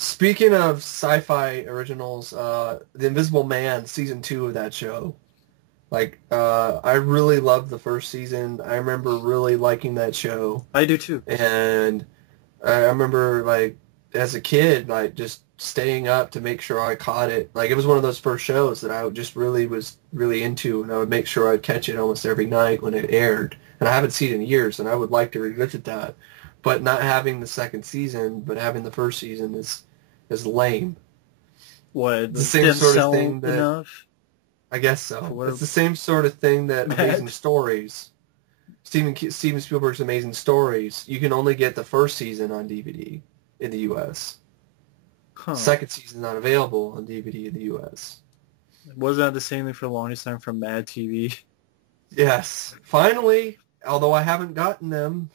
Speaking of sci-fi originals, The Invisible Man, season 2 of that show. I really loved the first season. I remember really liking that show. I do too. And I remember, as a kid, just staying up to make sure I caught it. Like, it was one of those first shows that I just really was really into, and I would make sure I'd catch it almost every night when it aired. And I haven't seen it in years, and I would like to revisit that. But not having the second season, but having the first season is lame. What, It's the it same didn't sort of sell thing that enough I guess for so. It's whatever. the same sort of thing that Amazing Mad. Stories, Steven Spielberg's Amazing Stories. You can only get the first season on DVD in the U.S. Huh. Second season not available on DVD in the U.S. Wasn't that the same thing for the longest time for Mad TV? Yes, finally. Although I haven't gotten them,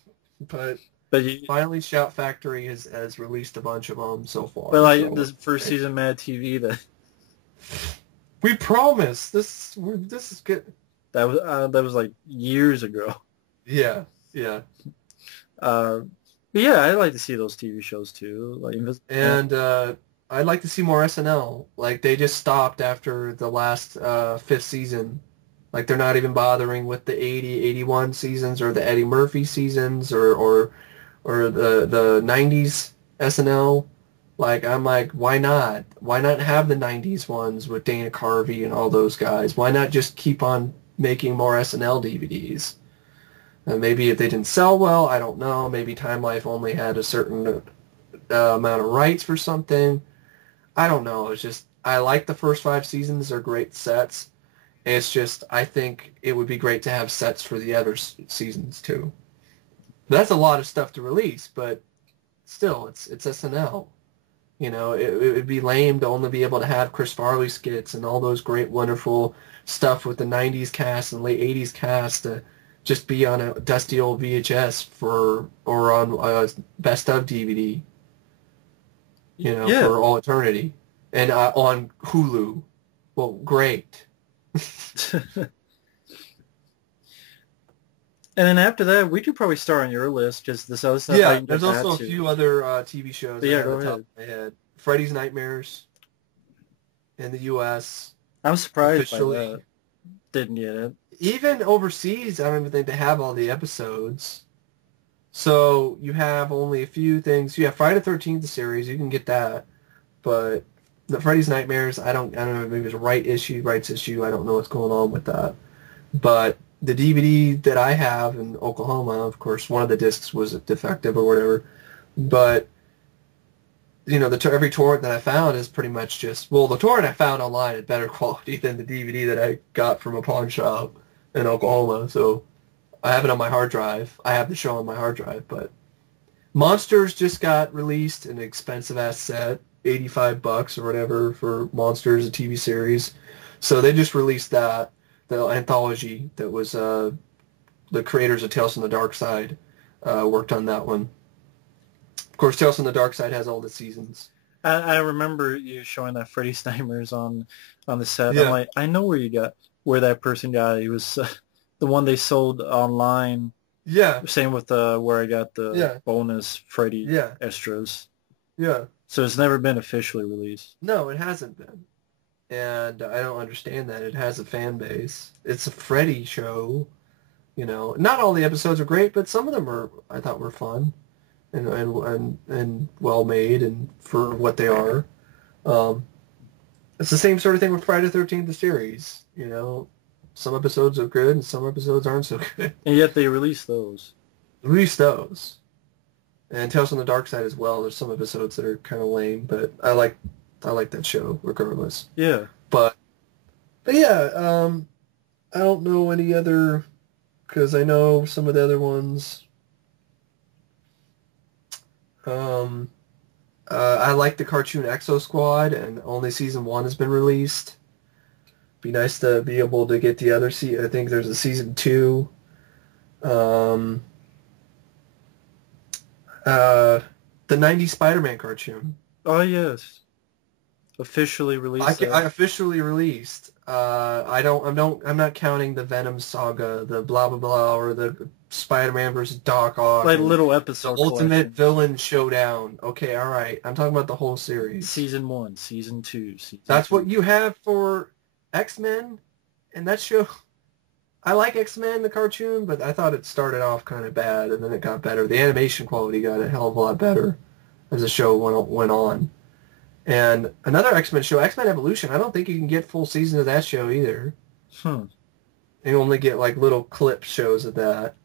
but But you, finally, Shout Factory has released a bunch of them so but far. like the So first season Mad TV we promise this is good. that was like years ago. Yeah, yeah. Uh, but yeah, I like to see those TV shows too. Yeah. And I'd like to see more SNL. Like they just stopped after the last fifth season. Like they're not even bothering with the 80, 81 seasons or the Eddie Murphy seasons or the 90s SNL. Like I'm like, why not? Why not have the 90s ones with Dana Carvey and all those guys? Why not just keep on making more SNL DVDs? Maybe if they didn't sell well, I don't know. Maybe Time Life only had a certain amount of rights for something. I don't know. It's just I like the first five seasons. They're great sets. It's just I think it would be great to have sets for the other seasons too. That's a lot of stuff to release, but still, it's SNL. You know, it would be lame to only be able to have Chris Farley skits and all those great, wonderful stuff with the 90s cast and late 80s cast to just be on a dusty old VHS or on a best of DVD, Yeah. for all eternity. And on Hulu. Well, great. And then after that, we could probably start on your list because this other stuff I Yeah, can get there's back also a to. few other TV shows But that I yeah, have go at the top ahead. of my head. Freddy's Nightmares in the U.S. I'm surprised by that. officially. Didn't get it. Even overseas, I don't even think they have all the episodes. So you have only a few things. You have Friday the 13th, the series. You can get that. But the Freddy's Nightmares, I don't know, maybe it's a rights issue. I don't know what's going on with that. But the DVD that I have in Oklahoma, of course, one of the discs was defective or whatever. But every torrent that I found is pretty much the torrent I found online is better quality than the DVD that I got from a pawn shop in Oklahoma. So I have it on my hard drive. I have the show on my hard drive, but Monsters just got released, an expensive ass set, $85 or whatever for Monsters, a TV series. So they just released that, the anthology that was the creators of Tales from the Dark Side worked on that one. Of course, Tales from the Dark Side has all the seasons. I remember you showing that Freddy Snipers on the set. I'm Yeah. like, I know where that person got it. It was the one they sold online. Yeah. Same with where I got the Yeah. bonus Freddy Yeah. extras. Yeah. So it's never been officially released. No, it hasn't been. And I don't understand that. It has a fan base. It's a Freddy show, Not all the episodes are great, but some of them I thought were fun and well made and for what they are. Um, it's the same sort of thing with Friday the 13th, the series, Some episodes are good and some episodes aren't so good. And yet they released those. At least those. And Tales from the Dark Side as well. There's some episodes that are kind of lame, but I like that show regardless. Yeah. But yeah, I don't know any other because I know some of the other ones. Um, I like the cartoon Exo Squad, and only season 1 has been released. Be nice to be able to get the other I think there's a season 2. Um, the '90s Spider-Man cartoon. Oh yes. Officially released. I officially released. I'm not counting the Venom saga, the blah blah blah, or the Spider-Man versus Doc Ock, Like and little the episode Ultimate collections. Villain Showdown. Okay, all right. I'm talking about the whole series. Season 1, Season 2, Season That's 3. what you have for X-Men, and that show. I like X-Men, the cartoon, but I thought it started off kind of bad, and then it got better. The animation quality got a hell of a lot better as the show went on. And another X-Men show, X-Men Evolution, I don't think you can get full season of that show either. Hmm. You only get like little clip shows of that.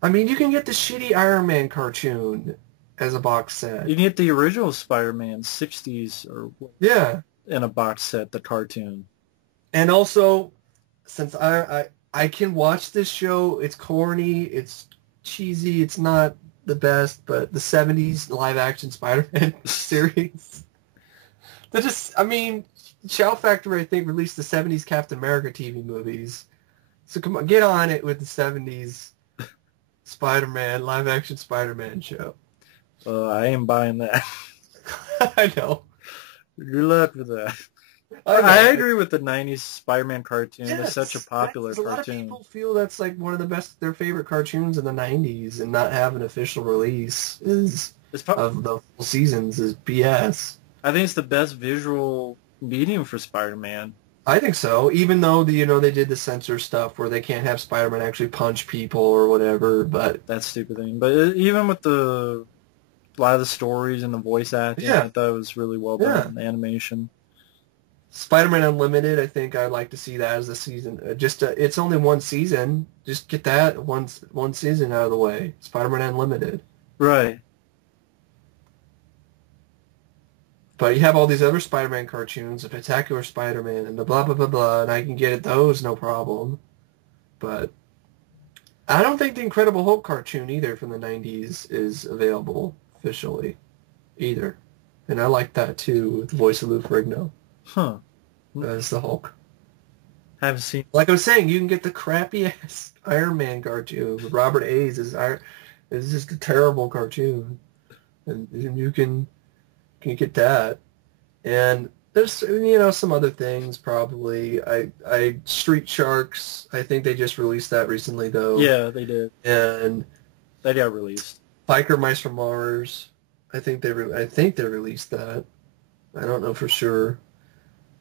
I mean, you can get the shitty Iron Man cartoon as a box set. You can get the original Spider-Man 60s or Yeah. in a box set, the cartoon. And also, since I can watch this show, it's corny, it's cheesy, it's not the best, but the 70s live-action Spider-Man series. They're just, I mean, Shout Factory, I think, released the 70s Captain America TV movies. So come on, get on it with the 70s Spider-Man, live-action Spider-Man show. I ain't buying that. I know. Good luck with that. I know. I agree with the 90s Spider-Man cartoon. Yes, It's such a popular a lot of cartoon. people feel that's like one of the best, their favorite cartoons in the 90s, and not have an official release of the full seasons is BS. I think it's the best visual medium for Spider-Man. I think so, even though they did the censor stuff where they can't have Spider-Man actually punch people or whatever, but That stupid thing. But even with a lot of the stories and the voice acting, Yeah. I thought it was really well done. The animation. Spider-Man Unlimited, I think I'd like to see that as a season. It's only one season. Just get that one season out of the way. Spider-Man Unlimited. Right. But you have all these other Spider-Man cartoons, the Spectacular Spider-Man and the blah, blah, blah, blah, and I can get at those no problem. But I don't think the Incredible Hulk cartoon either from the 90s is available officially either. And I like that too, with the voice of Lou Ferrigno Huh. as the Hulk. Haven't seen. Like I was saying, you can get the crappy-ass Iron Man cartoon with Robert Hayes is just a terrible cartoon. And you can get that. And there's some other things probably. I Street Sharks, I think they just released that recently though. Yeah, they did. And They got released. Biker Mice from Mars, I think they released that. I don't know for sure.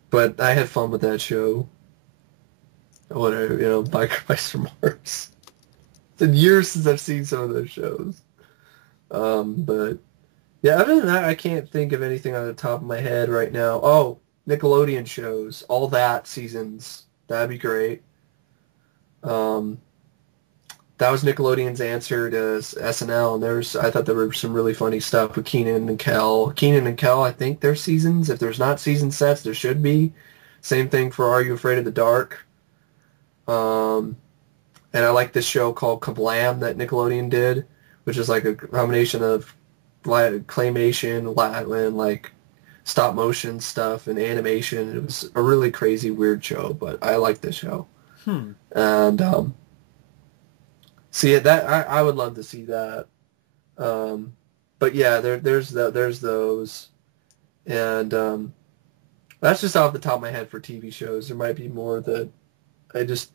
But I had fun with that show. Whatever, Biker Mice from Mars. It's been years since I've seen some of those shows. But yeah, other than that, I can't think of anything on the top of my head right now. Oh, Nickelodeon shows, all that seasons. That'd be great. That was Nickelodeon's answer to SNL, and I thought there were some really funny stuff with Keenan and Kel. Keenan and Kel, I think they're seasons. If there's not season sets, there should be. Same thing for Are You Afraid of the Dark? And I like this show called Kablam that Nickelodeon did, which is like a combination of claymation, and like stop motion stuff and animation. It was a really crazy, weird show, but I like this show. And see that I would love to see that. But yeah, there's those, and that's just off the top of my head for TV shows. There might be more that I just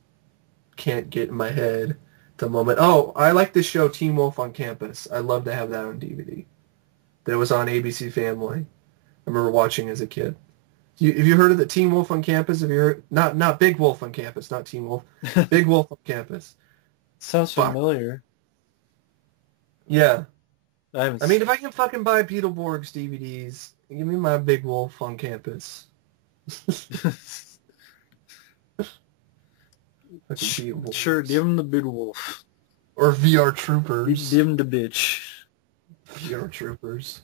can't get in my head at the moment. Oh, I like this show Teen Wolf on Campus. I'd love to have that on DVD. That was on ABC Family. I remember watching as a kid. Have you heard of the Teen Wolf on Campus? Have you heard? Not Big Wolf on Campus, not Teen Wolf. Big Wolf on Campus. Sounds familiar. Yeah. I mean, if I can fucking buy Beetleborgs DVDs, give me my Big Wolf on Campus. Sure, give him the big wolf. Or VR Troopers. Give him the bitch. VR Troopers.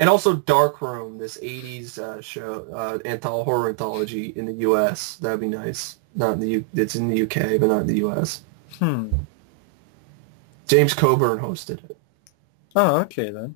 And also Dark Room, this 80s show, horror anthology in the U.S. That'd be nice. Not in the it's in the U.K., but not in the U.S. James Coburn hosted it. Oh, okay then.